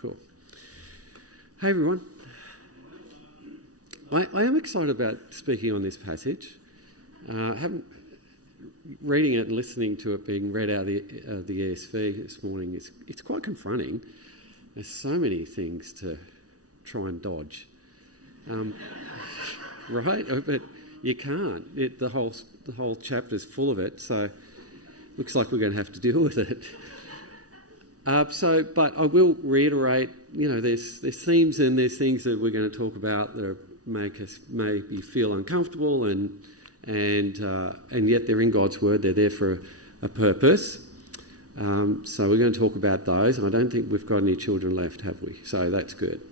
Cool. Hey everyone. I am excited about speaking on this passage. Reading it and listening to it being read out of the ESV this morning, it's quite confronting. There's so many things to try and dodge, right? But you can't. The whole chapter's full of it, so looks like we're going to have to deal with it. But I will reiterate, there's themes and there's things that we're going to talk about that make us maybe feel uncomfortable, and yet they're in God's Word. They're there for a purpose. So we're going to talk about those. And I don't think we've got any children left, have we? So that's good.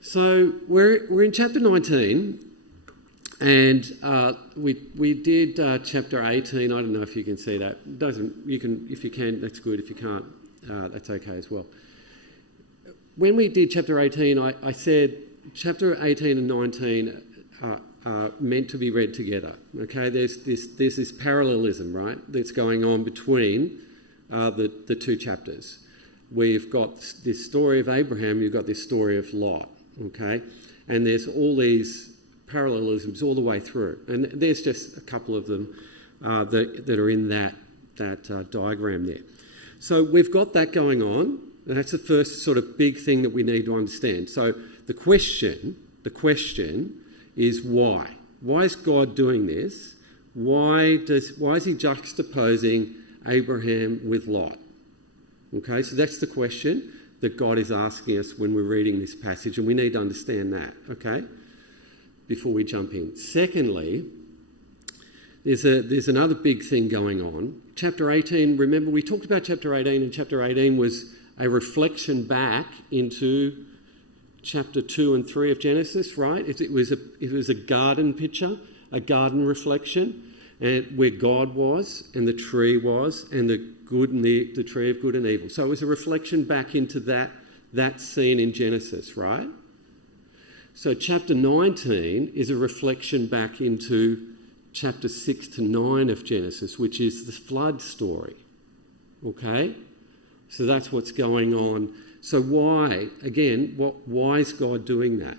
So we're in chapter 19. And we did chapter 18. I don't know if you can see that. If you can, that's good. If you can't, that's okay as well. When we did chapter 18, I said chapter 18 and 19 are meant to be read together. Okay, there's this parallelism, right, that's going on between the two chapters. We've got this story of Abraham. You've got this story of Lot. Okay, and there's all these parallelisms all the way through, and there's just a couple of them that are in that diagram there. So we've got that going on, and that's the first sort of big thing that we need to understand. So the question is why? Why is God doing this? Why is he juxtaposing Abraham with Lot? Okay, so that's the question that God is asking us when we're reading this passage, and we need to understand that. Okay, before we jump in. Secondly, there's another big thing going on. Chapter 18, remember we talked about chapter 18, and chapter 18 was a reflection back into chapter 2 and 3 of Genesis, right? It was a garden picture, a garden reflection, and where God was and the tree was, and the good and the tree of good and evil. So it was a reflection back into that scene in Genesis, right? So chapter 19 is a reflection back into chapter 6 to 9 of Genesis, which is the flood story. Okay? So that's what's going on. So why is God doing that?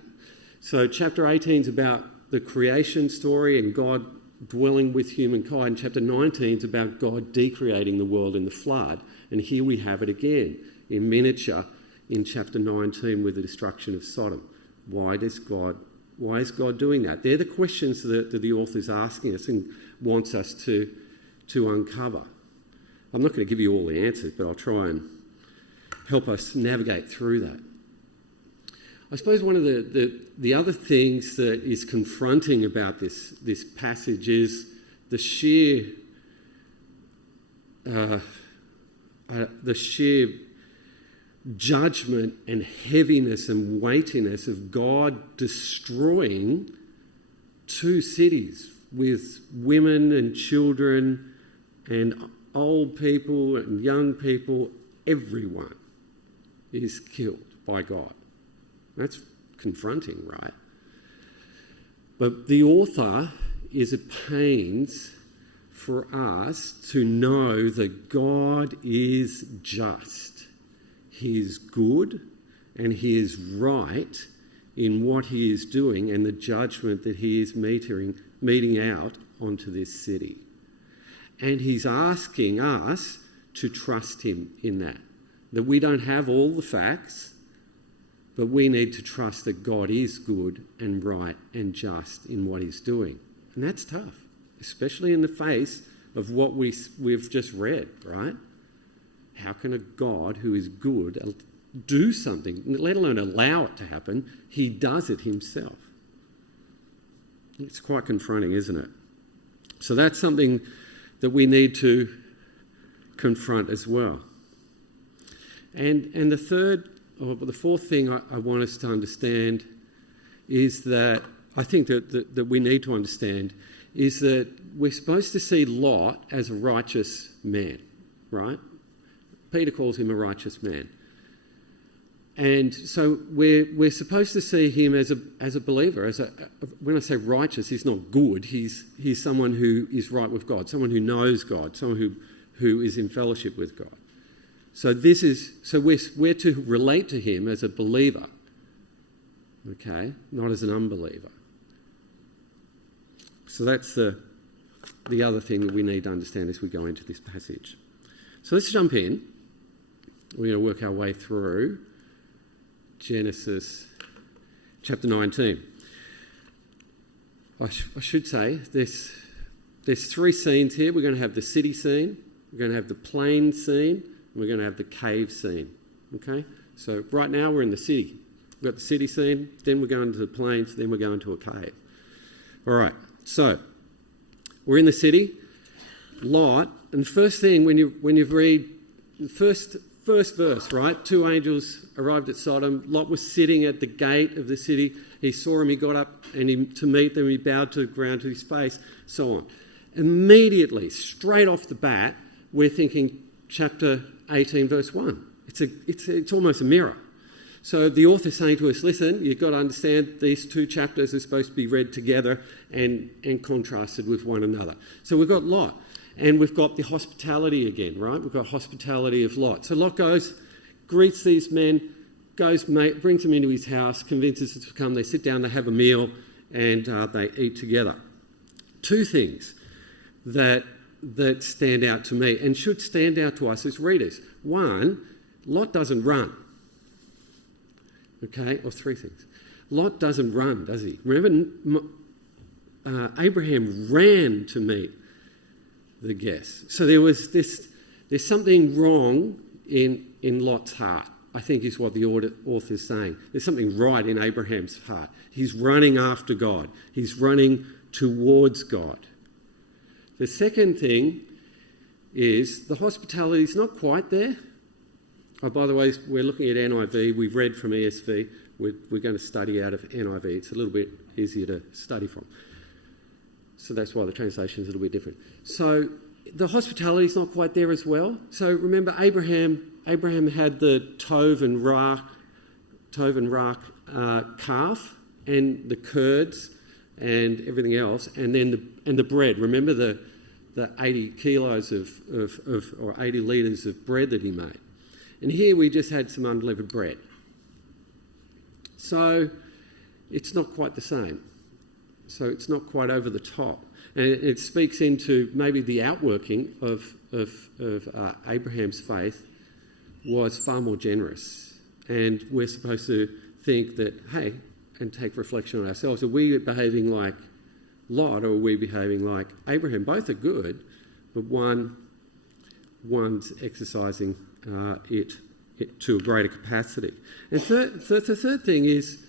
So chapter 18 is about the creation story and God dwelling with humankind. Chapter 19 is about God decreating the world in the flood. And here we have it again in miniature in chapter 19 with the destruction of Sodom. Why is God doing that? They're the questions that the author's asking us and wants us to uncover. I'm not going to give you all the answers, but I'll try and help us navigate through that. I suppose one of the other things that is confronting about this passage is the sheer judgment and heaviness and weightiness of God destroying two cities with women and children and old people and young people. Everyone is killed by God. That's confronting, right? But the author is at pains for us to know that God is just. He is good and he is right in what he is doing and the judgment that he is meting out onto this city. And he's asking us to trust him in that. That we don't have all the facts, but we need to trust that God is good and right and just in what he's doing. And that's tough, especially in the face of what we've just read, right? How can a God who is good do something, let alone allow it to happen? He does it himself. It's quite confronting, isn't it? So that's something that we need to confront as well. And the fourth thing I want us to understand is that I think that we need to understand is that we're supposed to see Lot as a righteous man, right? Peter calls him a righteous man. And so we're supposed to see him as a believer. When I say righteous, he's not good. He's someone who is right with God, someone who knows God, someone who is in fellowship with God. So we're to relate to him as a believer, okay, not as an unbeliever. So that's the other thing that we need to understand as we go into this passage. So let's jump in. We're going to work our way through Genesis chapter 19. I should say there's three scenes here. We're going to have the city scene, we're going to have the plain scene, and we're going to have the cave scene. Okay? So right now we're in the city. We've got the city scene, then we're going to the plains, then we're going to a cave. All right, so we're in the city. Lot, and the first thing when you read the first verse, right? Two angels arrived at Sodom. Lot was sitting at the gate of the city. He saw him. He got up and to meet them. He bowed to the ground to his face, so on. Immediately, straight off the bat, we're thinking chapter 18, verse 1. It's almost a mirror. So the author's saying to us, listen, you've got to understand these two chapters are supposed to be read together and contrasted with one another. So we've got Lot, and we've got the hospitality again, right? We've got hospitality of Lot. So Lot goes, greets these men, brings them into his house, convinces them to come. They sit down, they have a meal, and they eat together. Two things that stand out to me and should stand out to us as readers. One, Lot doesn't run. Okay, or three things. Lot doesn't run, does he? Remember, Abraham ran to meet the guests. So there's something wrong in Lot's heart, I think is what the author's saying. There's something right in Abraham's heart. He's running after God. He's running towards God. The second thing is the hospitality is not quite there. Oh, by the way, we're looking at NIV. We've read from ESV. We're going to study out of NIV. It's a little bit easier to study from. So that's why the translation is a little bit different. So the hospitality is not quite there as well. So remember, Abraham had the Tov and Rak calf and the curds and everything else, and then the bread. Remember the 80 kilos or 80 litres of bread that he made. And here we just had some unleavened bread. So it's not quite the same. So it's not quite over the top. And it speaks into maybe the outworking of Abraham's faith was far more generous. And we're supposed to think that, hey, and take reflection on ourselves. Are we behaving like Lot, or are we behaving like Abraham? Both are good, but one's exercising it to a greater capacity. And the third thing is,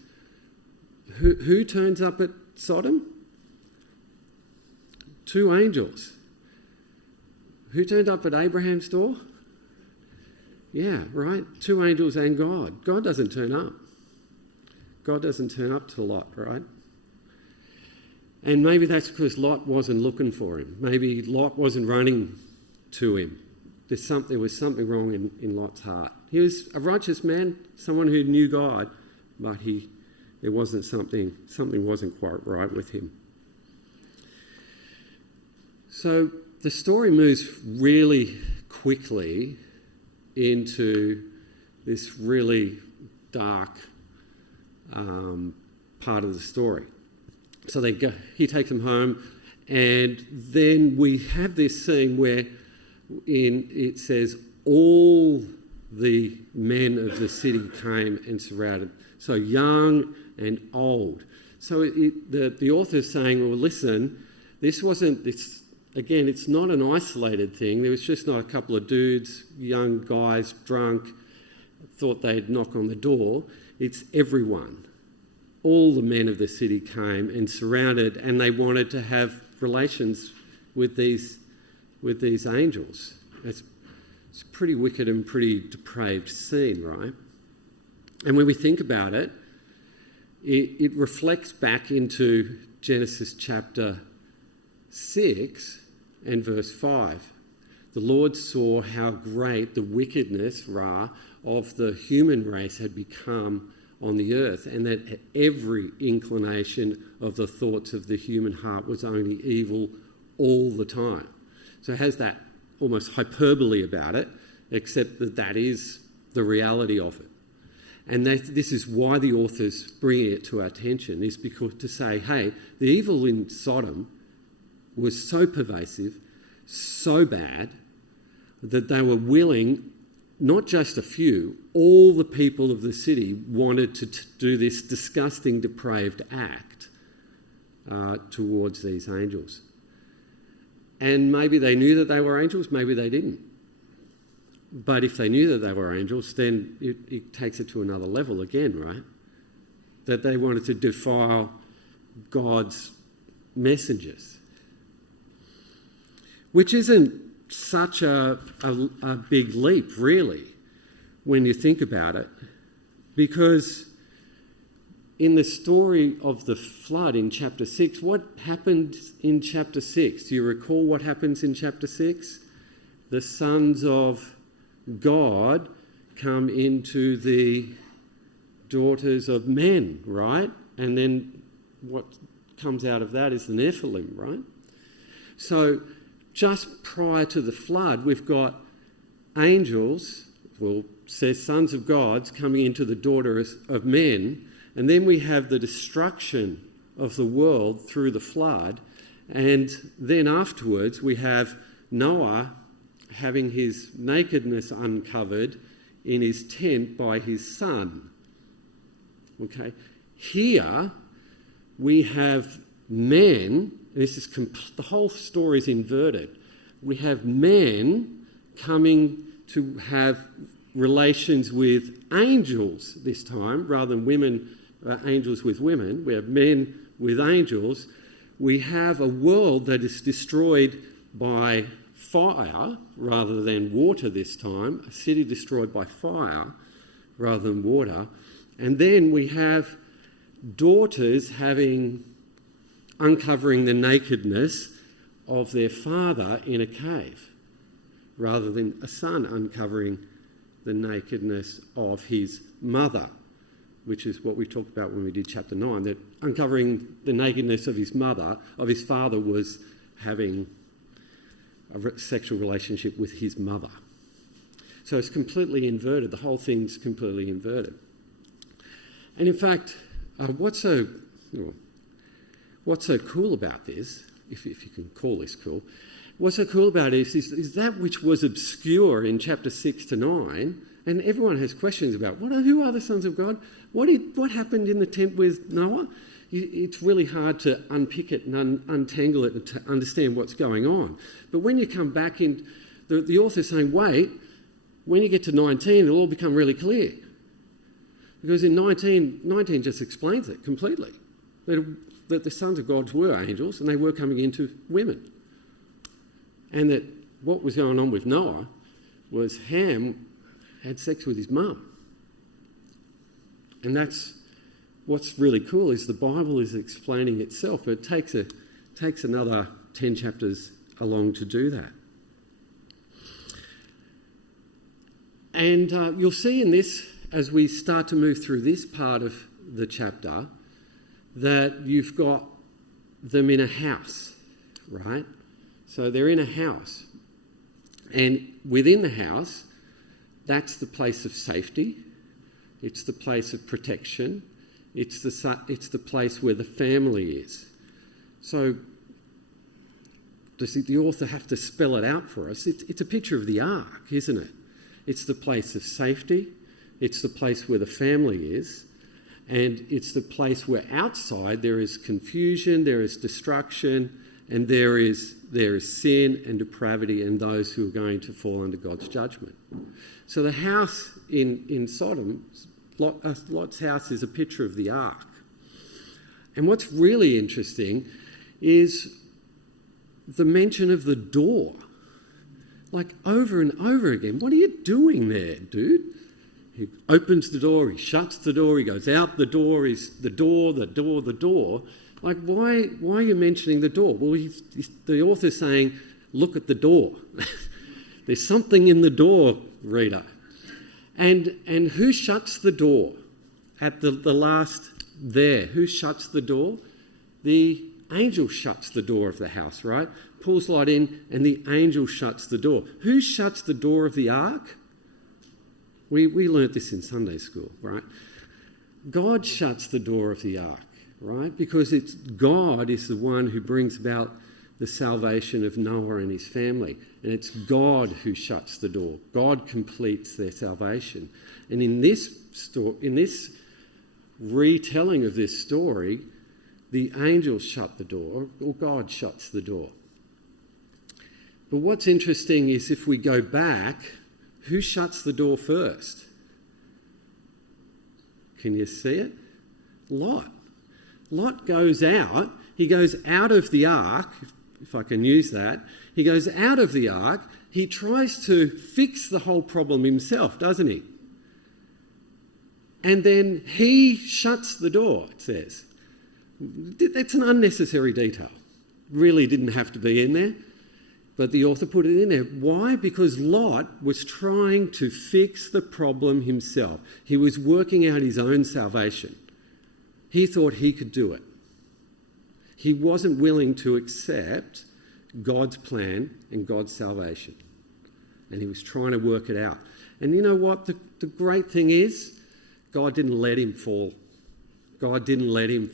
who turns up at Sodom? Two angels. Who turned up at Abraham's door? Yeah, right. Two angels and God. God doesn't turn up. God doesn't turn up to Lot, right? And maybe that's because Lot wasn't looking for him. Maybe Lot wasn't running to him. There was something wrong in Lot's heart. He was a righteous man, someone who knew God, but there wasn't something wasn't quite right with him. So the story moves really quickly into this really dark part of the story. So he takes them home, and then we have this scene where it says all the men of the city came and surrounded. So young and old. So the author's saying, well, listen, it's not an isolated thing. There was just not a couple of dudes, young guys, drunk, thought they'd knock on the door. It's everyone. All the men of the city came and surrounded, and they wanted to have relations with these angels. It's a pretty wicked and pretty depraved scene, right? And when we think about it, it reflects back into Genesis chapter 6 and verse 5. The Lord saw how great the wickedness, Ra, of the human race had become on the earth, and that every inclination of the thoughts of the human heart was only evil all the time. So it has that almost hyperbole about it, except that that is the reality of it. And this is why the author's bringing it to our attention, is because to say, hey, the evil in Sodom was so pervasive, so bad, that they were willing, not just a few, all the people of the city wanted to do this disgusting, depraved act towards these angels. And maybe they knew that they were angels, maybe they didn't. But if they knew that they were angels, then it takes it to another level again, right? That they wanted to defile God's messengers. Which isn't such a big leap, really, when you think about it. Because in the story of the flood in chapter 6, what happened in chapter 6? Do you recall what happens in chapter 6? The sons of God come into the daughters of men, right? And then what comes out of that is the Nephilim, right? So just prior to the flood, we've got angels, well, says sons of gods, coming into the daughters of men, and then we have the destruction of the world through the flood, and then afterwards we have Noah having his nakedness uncovered in his tent by his son. Okay, here we have men. This is the whole story is inverted. We have men coming to have relations with angels this time, rather than women, angels with women. We have men with angels. We have a world that is destroyed by fire rather than water this time, a city destroyed by fire rather than water. And then we have daughters uncovering the nakedness of their father in a cave, rather than a son uncovering the nakedness of his mother, which is what we talked about when we did chapter 9, that uncovering the nakedness of his mother, of his father, was having a sexual relationship with his mother. So it's completely inverted. The whole thing's completely inverted. And in fact, what's so cool about this, if you can call this cool, what's so cool about it is that which was obscure in chapter 6 to 9, and everyone has questions about, who are the sons of God? What happened in the tent with Noah? It's really hard to unpick it and untangle it and to understand what's going on. But when you come back in, the author's saying, wait, when you get to 19, it'll all become really clear. Because in 19 just explains it completely. That the sons of God were angels and they were coming into women. And that what was going on with Noah was Ham had sex with his mum. And that's what's really cool, is the Bible is explaining itself. It takes another 10 chapters along to do that. And you'll see in this, as we start to move through this part of the chapter, that you've got them in a house, right? So they're in a house. And within the house, that's the place of safety. It's the place of protection. It's the place where the family is. So does the author have to spell it out for us? It's a picture of the ark, isn't it? It's the place of safety. It's the place where the family is. And it's the place where outside there is confusion, there is destruction, and there is sin and depravity and those who are going to fall under God's judgment. So the house in Sodom, Lot's house, is a picture of the ark. And what's really interesting is the mention of the door. Like over and over again. What are you doing there, dude? He opens the door, he shuts the door, he goes out the door, the door. Like, why are you mentioning the door? Well, the author's saying, look at the door. There's something in the door, reader. And who shuts the door at the last there? Who shuts the door? The angel shuts the door of the house, right? pulls Lot in, and the angel shuts the door. Who shuts the door of the ark? We learnt this in Sunday school, right? God shuts the door of the ark, right? Because it's God is the one who brings about the salvation of Noah and his family. And it's God who shuts the door. God completes their salvation. And in this retelling of this story, the angels shut the door, or God shuts the door. But what's interesting is if we go back, who shuts the door first? Can you see it? Lot. Lot goes out. He goes out of the ark, if I can use that. He goes out of the ark. He tries to fix the whole problem himself, doesn't he? And then he shuts the door, it says. That's an unnecessary detail. Really didn't have to be in there. But the author put it in there. Why? Because Lot was trying to fix the problem himself. He was working out his own salvation. He thought he could do it. He wasn't willing to accept God's plan and God's salvation. And he was trying to work it out. And you know what? The great thing is, God didn't let him fall. God didn't let him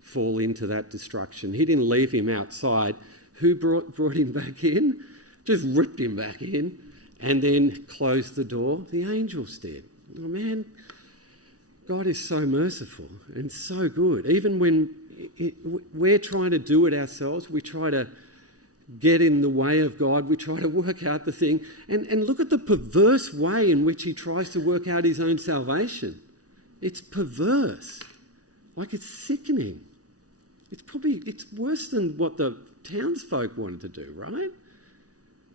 fall into that destruction. He didn't leave him outside. Who brought him back in? Just ripped him back in and then closed the door. The angels did. Oh man, God is so merciful and so good. Even when we're trying to do it ourselves, we try to get in the way of God, we try to work out the thing. And look at the perverse way in which he tries to work out his own salvation. It's perverse. Like it's sickening. It's worse than what the townsfolk wanted to do, right?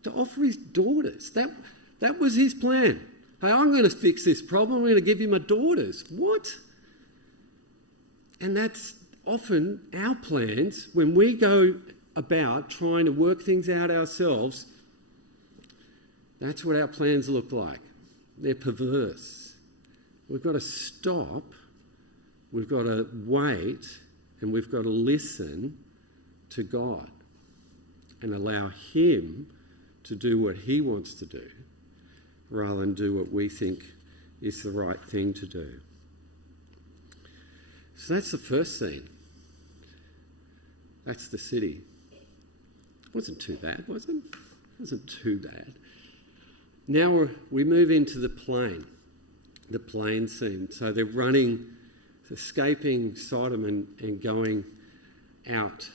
To offer his daughters. That was his plan. Hey, I'm going to fix this problem. I'm going to give you my daughters. What? And that's often our plans when we go about trying to work things out ourselves. That's what our plans look like. They're perverse. We've got to stop. We've got to wait. And we've got to listen to God and allow him to do what he wants to do rather than do what we think is the right thing to do. So that's the first scene. That's the city. It wasn't too bad, was it? It wasn't too bad. Now we move into the plain scene. So they're running, escaping Sodom and going out.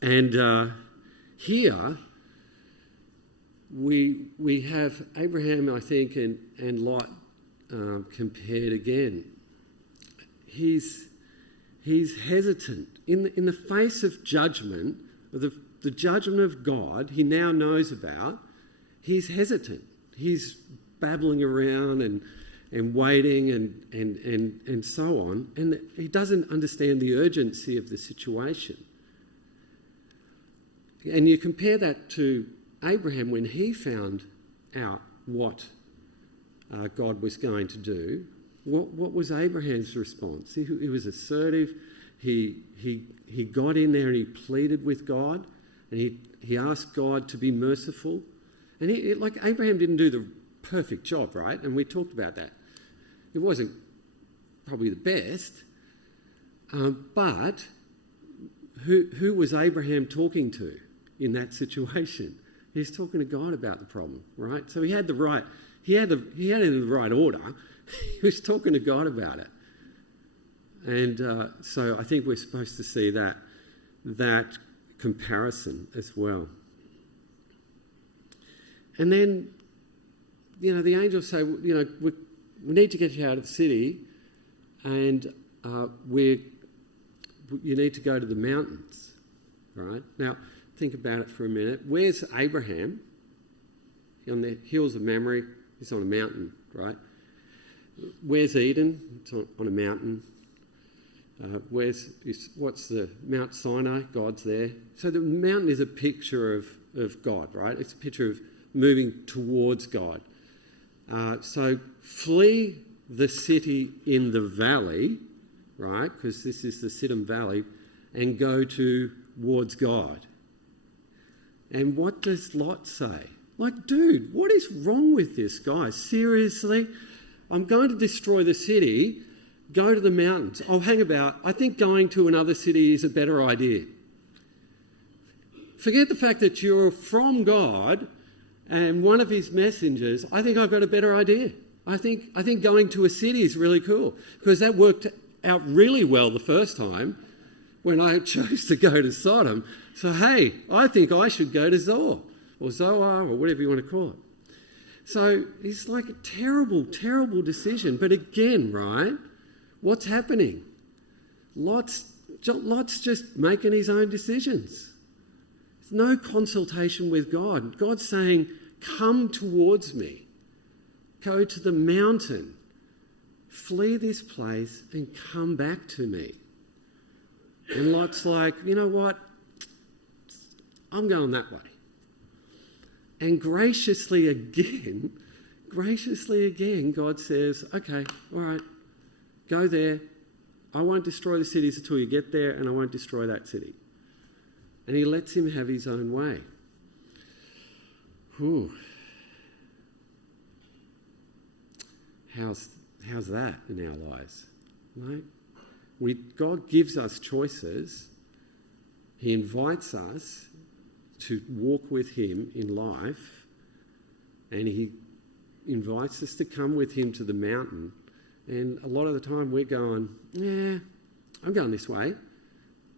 And here we have Abraham, I think, and Lot compared again. He's hesitant in the face of judgment, the judgment of God he now knows about. He's hesitant. He's babbling around and waiting and so on, and he doesn't understand the urgency of the situation. And you compare that to Abraham when he found out what God was going to do. What was Abraham's response? He was assertive. He got in there and he pleaded with God, and he asked God to be merciful. And like Abraham didn't do the perfect job, right? And we talked about that. It wasn't probably the best, but who was Abraham talking to in that situation? He's talking to God about the problem, right? So he had it in the right order. He was talking to God about it. And so I think we're supposed to see that comparison as well. And then, the angels say, we need to get you out of the city, and you need to go to the mountains, right? Now, think about it for a minute. Where's Abraham? On the hills of Mamre, he's on a mountain, right? Where's Eden? It's on a mountain. What's the Mount Sinai? God's there. So the mountain is a picture of God, right? It's a picture of moving towards God. So flee the city in the valley, right? Because this is the Sodom Valley, and go towards God. And what does Lot say? Like, dude, what is wrong with this guy? Seriously? I'm going to destroy the city. Go to the mountains. Oh, hang about. I think going to another city is a better idea. Forget the fact that you're from God and one of his messengers. I think I've got a better idea. I think going to a city is really cool, because that worked out really well the first time when I chose to go to Sodom. So, hey, I think I should go to Zoar or Zoar or whatever you want to call it. So it's like a terrible, terrible decision. But again, right, what's happening? Lot's just making his own decisions. There's no consultation with God. God's saying, come towards me. Go to the mountain. Flee this place and come back to me. And Lot's like, you know what? I'm going that way. And graciously again, God says, okay, all right, go there. I won't destroy the cities until you get there, and I won't destroy that city. And he lets him have his own way. Whew. How's that in our lives? Right? God gives us choices. He invites us to walk with him in life, and he invites us to come with him to the mountain. And a lot of the time we're going, yeah, I'm going this way,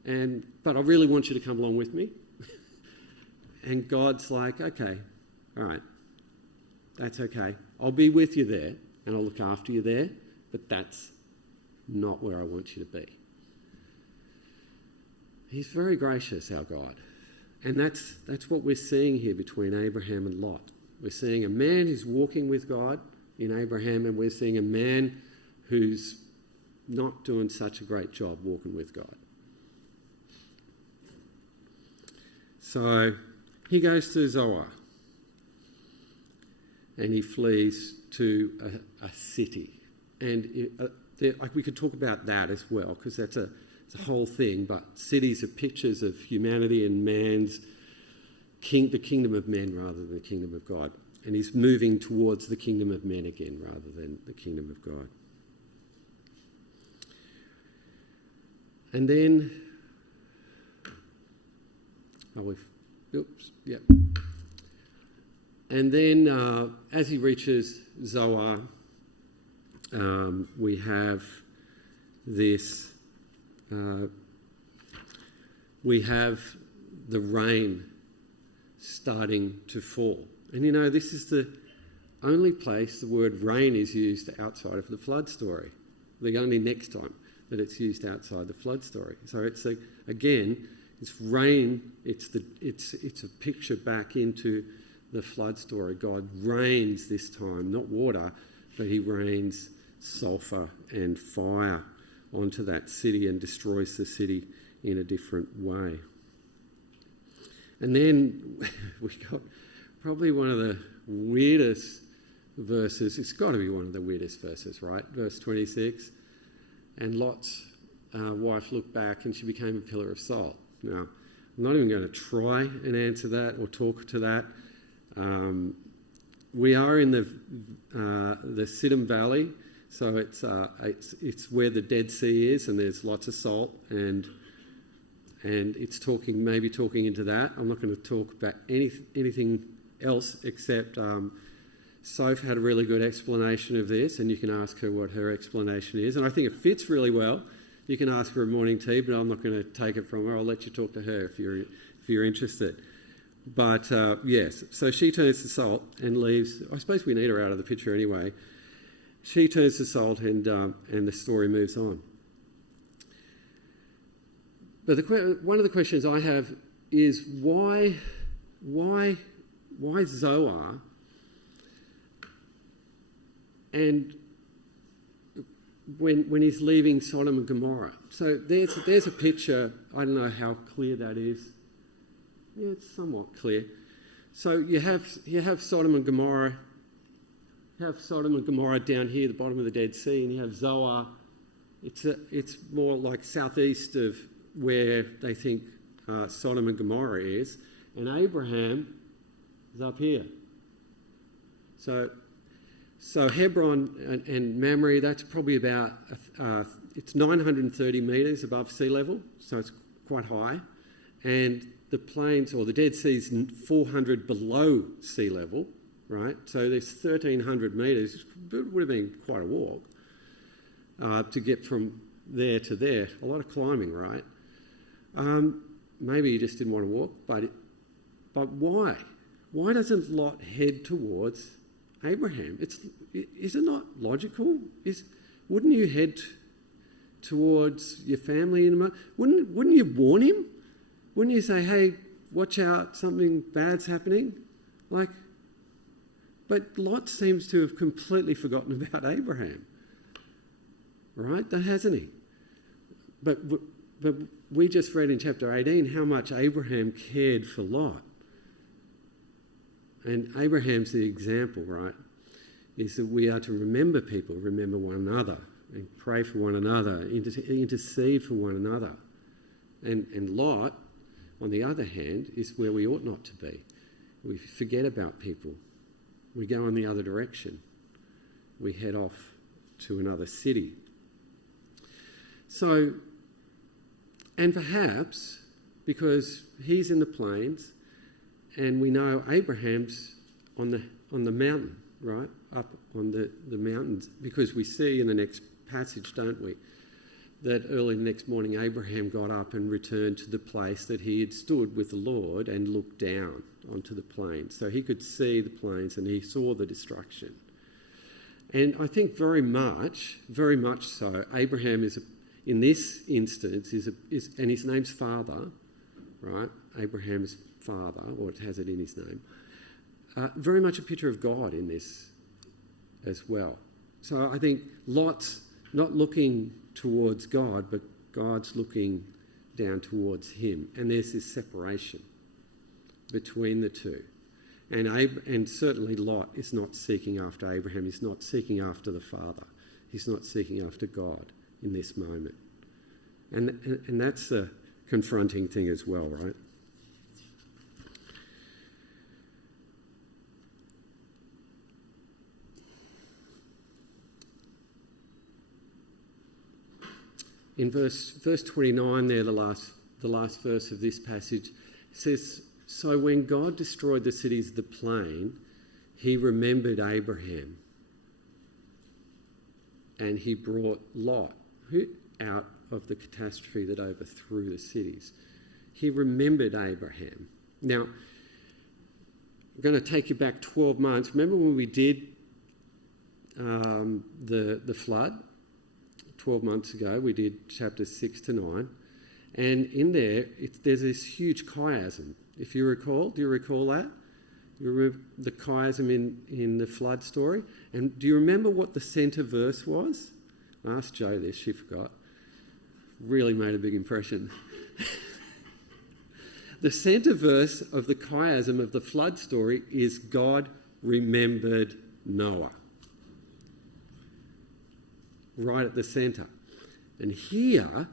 but I really want you to come along with me. And God's like, okay, all right, that's okay. I'll be with you there, and I'll look after you there, but that's not where I want you to be. He's very gracious, our God. And that's what we're seeing here between Abraham and Lot. We're seeing a man who's walking with God in Abraham, and we're seeing a man who's not doing such a great job walking with God. So he goes to Zoar, and he flees to a city. And we could talk about that as well, because it's a whole thing. But cities are pictures of humanity and the kingdom of men rather than the kingdom of God. And he's moving towards the kingdom of men again rather than the kingdom of God. And then, And then as he reaches Zoar, we have this, we have the rain starting to fall. And you know, this is the only place the word rain is used outside of the flood story. The only next time that it's used outside the flood story. So it's it's rain. It's a picture back into the flood story. God rains this time, not water, but he rains sulphur and fire onto that city and destroys the city in a different way. And then we got probably one of the weirdest verses. It's got to be one of the weirdest verses, right? Verse 26. And Lot's wife looked back and she became a pillar of salt. Now, I'm not even going to try and answer that or talk to that. We are in the Sodom Valley, so it's where the Dead Sea is, and there's lots of salt, and it's maybe talking into that. I'm not going to talk about anything else except Soph had a really good explanation of this, and you can ask her what her explanation is, and I think it fits really well. You can ask her at morning tea, but I'm not going to take it from her. I'll let you talk to her if you're interested. But yes, so she turns to salt and leaves. I suppose we need her out of the picture anyway. She turns to salt, and the story moves on. But one of the questions I have is why Zoar? And when he's leaving Sodom and Gomorrah. So there's a picture. I don't know how clear that is. Yeah, it's somewhat clear. So you have Sodom and Gomorrah. You have Sodom and Gomorrah down here, the bottom of the Dead Sea, and you have Zoar. It's more like southeast of where they think Sodom and Gomorrah is, and Abraham is up here. So Hebron and Mamre, that's probably about, it's 930 metres above sea level, so it's quite high. And the plains, or the Dead Sea, is 400 below sea level, right? So there's 1,300 metres. It would have been quite a walk to get from there to there. A lot of climbing, right? Maybe you just didn't want to walk, but why? Why doesn't Lot head towards Abraham? Is it not logical? Wouldn't you head towards your family? Wouldn't you warn him? Wouldn't you say, hey, watch out, something bad's happening? But Lot seems to have completely forgotten about Abraham. Right? Hasn't he? But we just read in chapter 18 how much Abraham cared for Lot. And Abraham's the example, right? Is that we are to remember people, remember one another, and pray for one another, intercede for one another. And Lot, on the other hand, is where we ought not to be. We forget about people. We go in the other direction. We head off to another city. So, and perhaps because he's in the plains, and we know Abraham's on the mountain, right? Up on the mountains, because we see in the next passage, don't we, that early the next morning Abraham got up and returned to the place that he had stood with the Lord and looked down onto the plains. So he could see the plains and he saw the destruction. And I think very much so, Abraham is, in this instance, is and his name's father, right? Abraham's father, or it has it in his name. Very much a picture of God in this as well. So I think Lot's not looking towards God, but God's looking down towards him. And there's this separation between the two. And certainly Lot is not seeking after Abraham. He's not seeking after the Father. He's not seeking after God in this moment. And that's a confronting thing as well, right? In verse 29 there, the last verse of this passage, it says, so when God destroyed the cities of the plain, he remembered Abraham and he brought Lot out of the catastrophe that overthrew the cities. He remembered Abraham. Now, I'm going to take you back 12 months. Remember when we did the flood? 12 months ago, we did chapters 6 to 9. And in there, there's this huge chiasm. If you recall, do you recall that? You remember the chiasm in the flood story? And do you remember what the centre verse was? I asked Jo this, she forgot. Really made a big impression. The centre verse of the chiasm of the flood story is God remembered Noah. Right at the centre. And here,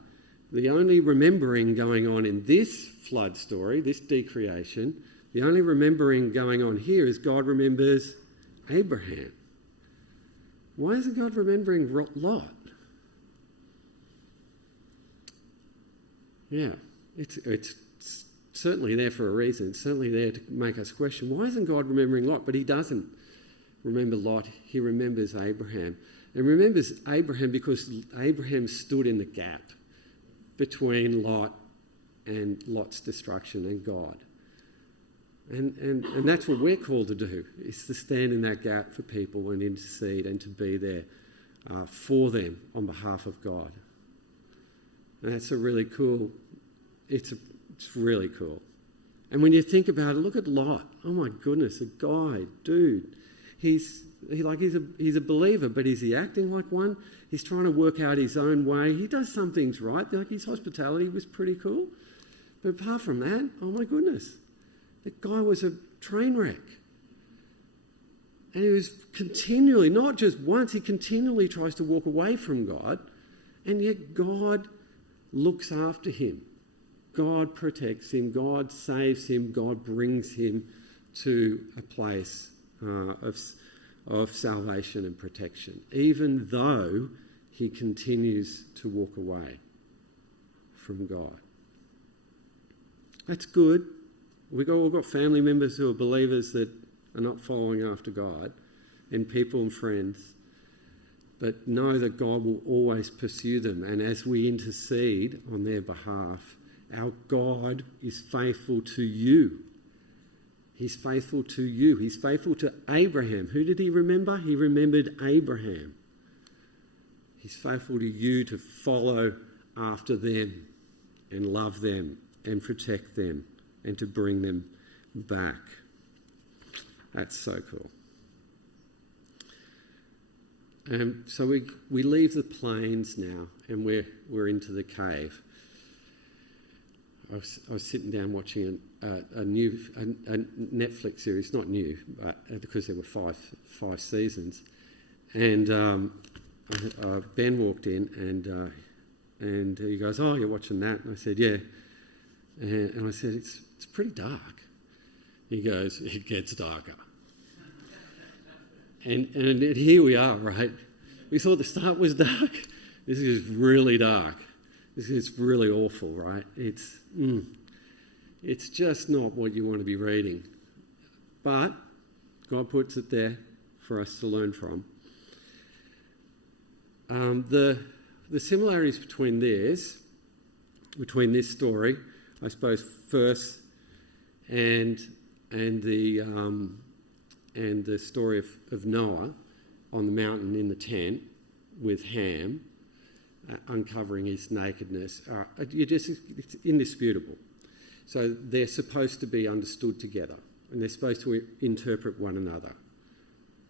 the only remembering going on in this flood story, this decreation, the only remembering going on here is God remembers Abraham. Why isn't God remembering Lot? Yeah, it's certainly there for a reason. It's certainly there to make us question, why isn't God remembering Lot? But he doesn't remember Lot, he remembers Abraham. And remembers Abraham because Abraham stood in the gap between Lot and Lot's destruction and God. And that's what we're called to do, is to stand in that gap for people and intercede and to be there for them on behalf of God. And that's a really cool, it's really cool. And when you think about it, look at Lot. Oh my goodness, a guy, dude. He's a believer, but is he acting like one? He's trying to work out his own way. He does some things right, like his hospitality was pretty cool. But apart from that, oh my goodness, the guy was a train wreck. And he was continually, not just once, he continually tries to walk away from God, and yet God looks after him. God protects him, God saves him, God brings him to a place of salvation and protection, even though he continues to walk away from God. That's good. We've all got family members who are believers that are not following after God, and people and friends. But know that God will always pursue them. And as we intercede on their behalf, our God is faithful to you. He's faithful to you. He's faithful to Abraham. Who did he remember? He remembered Abraham. He's faithful to you to follow after them and love them and protect them and to bring them back. That's so cool. So we leave the plains now and we're into the cave. I was sitting down watching a Netflix series, not new, but because there were five seasons, and Ben walked in and he goes, "Oh, you're watching that?" And I said, "Yeah," and I said, "It's pretty dark." He goes, "It gets darker." And here we are, right? We thought the start was dark. This is really dark. This is really awful, right? It's just not what you want to be reading. But God puts it there for us to learn from. The similarities between this story, I suppose, first, and the story of Noah on the mountain in the tent with Ham, uncovering his nakedness, it's indisputable. So they're supposed to be understood together, and they're supposed to interpret one another.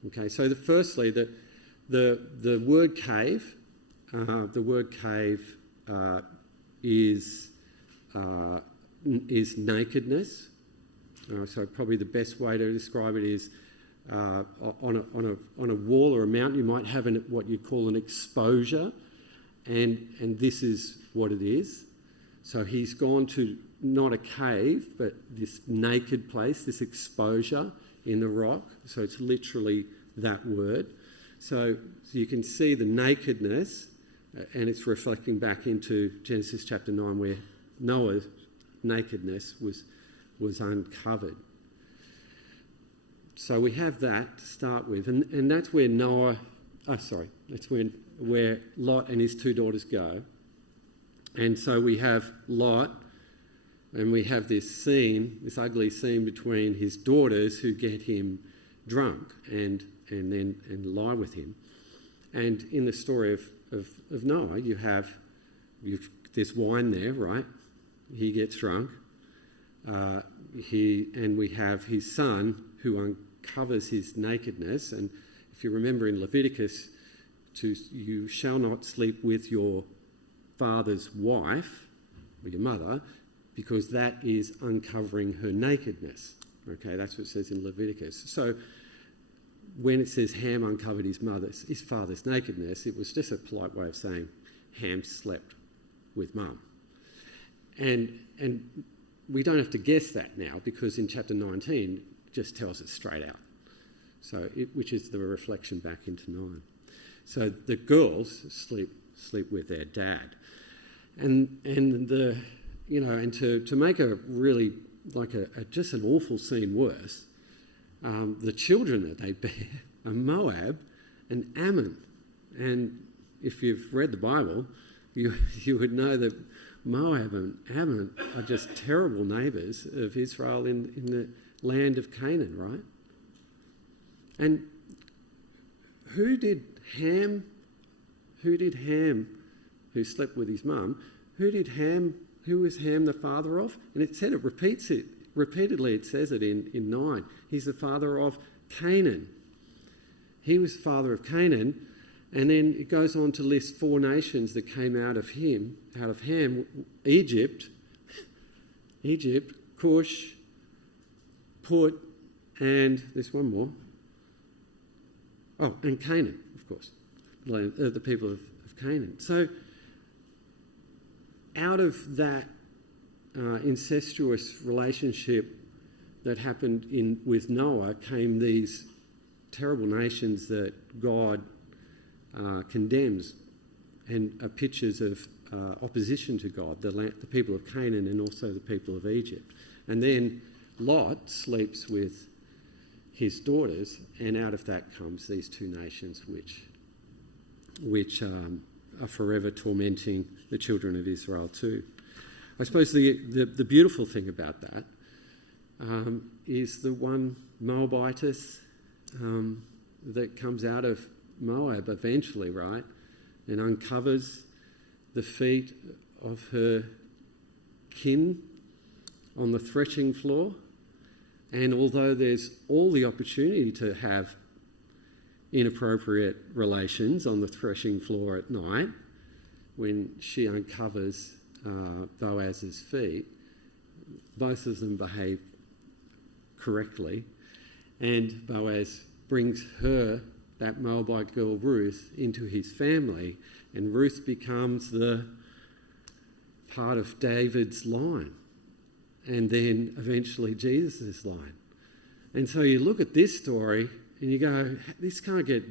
Okay, so firstly, the word cave, is nakedness. So probably the best way to describe it is on a wall or a mountain you might have what you call an exposure, and this is what it is. So he's gone to not a cave, but this naked place, this exposure in the rock. So it's literally that word. So you can see the nakedness, and it's reflecting back into Genesis chapter 9, where Noah's nakedness was uncovered. So we have that to start with, and that's where where Lot and his two daughters go. And so we have Lot, and we have this ugly scene between his daughters who get him drunk and lie with him. And in the story of Noah, there's wine there, right? He gets drunk. And we have his son who uncovers his nakedness. And if you remember in Leviticus, you shall not sleep with your father's wife or your mother, because that is uncovering her nakedness. Okay, that's what it says in Leviticus. So when it says Ham uncovered his father's nakedness, it was just a polite way of saying Ham slept with mum. And we don't have to guess that now, because in chapter 19 it just tells it straight out. So which is the reflection back into 9. So the girls sleep with their dad, and to make a really just an awful scene worse, the children that they bear are Moab and Ammon. And if you've read the Bible, you would know that Moab and Ammon are just terrible neighbours of Israel in the land of Canaan, right? And who who slept with his mum, who was Ham the father of? And it repeats it repeatedly, it says it in 9. He's the father of Canaan. He was the father of Canaan, and then it goes on to list 4 nations that came out of Ham: Egypt, Cush, Put, and there's one more. Oh, and Canaan, of course, the people of Canaan. So out of that incestuous relationship that happened with Noah came these terrible nations that God condemns and are pictures of opposition to God, the people of Canaan and also the people of Egypt. And then Lot sleeps with his daughters, and out of that comes these two nations which are forever tormenting the children of Israel too. I suppose the beautiful thing about that is the one Moabitess that comes out of Moab eventually, right, and uncovers the feet of her kin on the threshing floor. And although there's all the opportunity to have inappropriate relations on the threshing floor at night, when she uncovers Boaz's feet, both of them behave correctly, and Boaz brings her, that Moabite girl Ruth, into his family, and Ruth becomes the part of David's line, and then eventually Jesus' line. And so you look at this story and you go, this can't get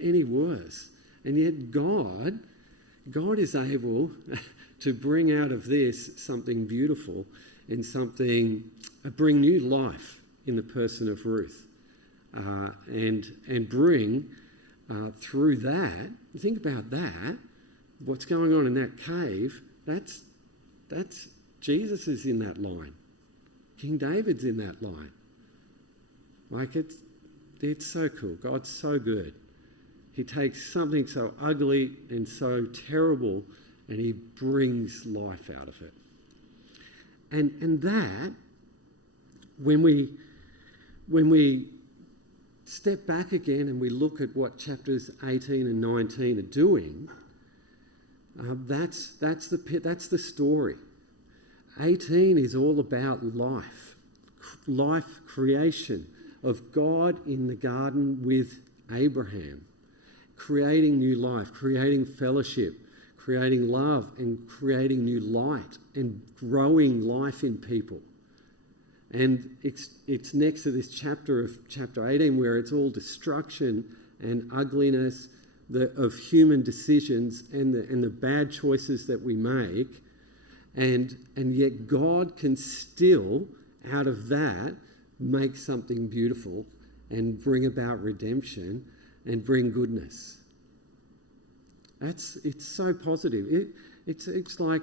any worse. And yet God is able to bring out of this something beautiful and bring new life in the person of Ruth. And bring through that, think about that, what's going on in that cave, that's Jesus is in that line. King David's in that line. Like it's so cool. God's so good. He takes something so ugly and so terrible and he brings life out of it. And that, when we step back again and we look at what chapters 18 and 19 are doing, that's the story. 18 is all about life creation of God in the garden with Abraham, creating new life, creating fellowship, creating love and creating new light and growing life in people. And it's next to this chapter 18 where it's all destruction and ugliness of human decisions and the bad choices that we make. And yet God can still, out of that, make something beautiful and bring about redemption and bring goodness. It's so positive. It's like,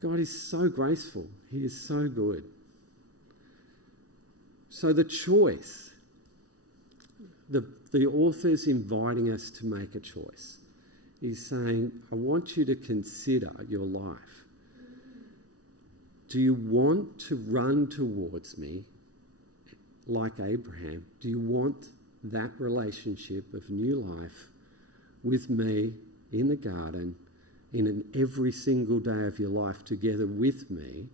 God is so graceful. He is so good. So the choice, the author's inviting us to make a choice. He's saying, I want you to consider your life. Do you want to run towards me like Abraham? Do you want that relationship of new life with me in the garden, in every single day of your life together with me?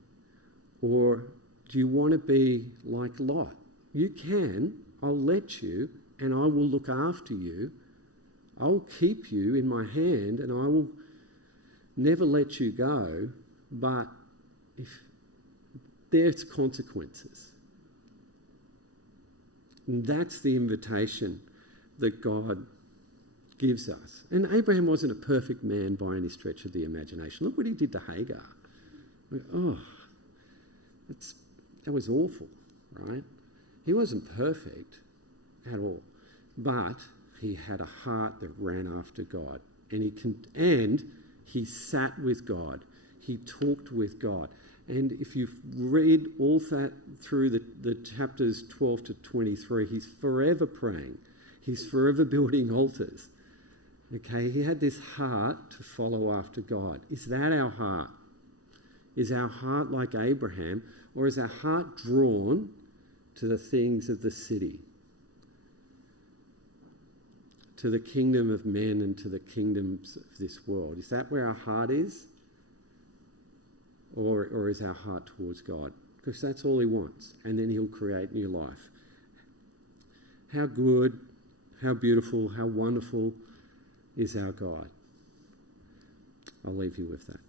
Or do you want to be like Lot? You can, I'll let you, and I will look after you. I'll keep you in my hand and I will never let you go, but if there's consequences. And that's the invitation that God gives us. And Abraham wasn't a perfect man by any stretch of the imagination. Look what he did to Hagar. That was awful, right? He wasn't perfect at all, but he had a heart that ran after God, and he sat with God. He talked with God. And if you read all that through the chapters 12 to 23, he's forever praying. He's forever building altars. Okay, he had this heart to follow after God. Is that our heart? Is our heart like Abraham, or is our heart drawn to the things of the city? To the kingdom of men and to the kingdoms of this world? Is that where our heart is? Or is our heart towards God? Because that's all he wants. And then he'll create new life. How good, how beautiful, how wonderful is our God. I'll leave you with that.